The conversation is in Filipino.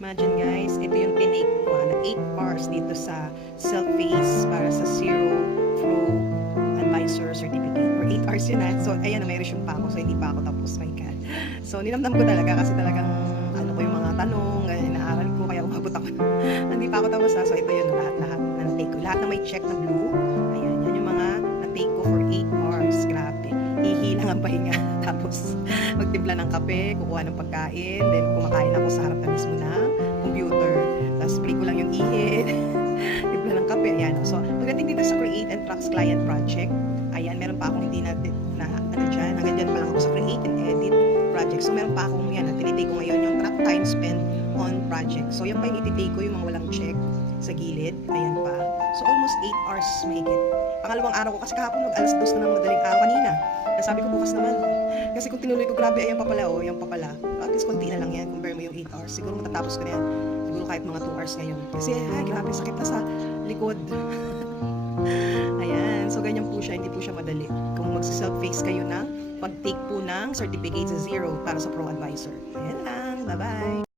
Imagine guys, ito yung tinake ko na 8 hours dito sa self-face para sa Zero Pro Advisor Certificate. For 8 hours yun So, ayan, may resume pa ako. So, hindi pa ako tapos. My God. So, ninamdam ko talaga kasi talagang ano ko yung mga tanong, inaaral ko, kaya umabot ako. Hindi pa ako tapos So, ito yun, lahat na na-take ko. Lahat na may check na blue. Ayan, yan yung mga na-take ko for 8 hours. Grabe. Ihilang ang pahinga. Tapos, magtimpla ng kape, kukuha ng pagkain, then kumakain ako sa harap na mismo na computer. Tapos, play ko lang yung ihid. Timpla ng kape. Ayan. So, pagdating dito sa Create and Tracks Client Project, ayan, meron pa akong hindi na ano dyan. Hanggang dyan pa lang ako sa Create and Edit Project. So, meron pa akong yan. Tinitake ko ngayon yung track time spent on project. So, yan pa yung ititake ko, yung mga walang check sa gilid. Ayan pa. So, almost 8 hours mahigit. Pangalawang araw ko kasi kahapon mag-alas 2 na ng madaling araw kanina. Kaya sabi ko bukas naman. Kasi kung tinuloy ko, grabe, ayan pa pala, yan pa pala. At least konti na lang yan, compare mo yung 8 hours. Siguro matatapos ko na yan. Siguro kahit mga 2 hours ngayon. Kasi, grabe, sakit na sa likod. Ayan, so ganyan po siya, hindi po siya madali. Kung magsa-self-face kayo ng pag-take po ng certificate sa Zero para sa Pro Advisor. Ayan lang, bye-bye!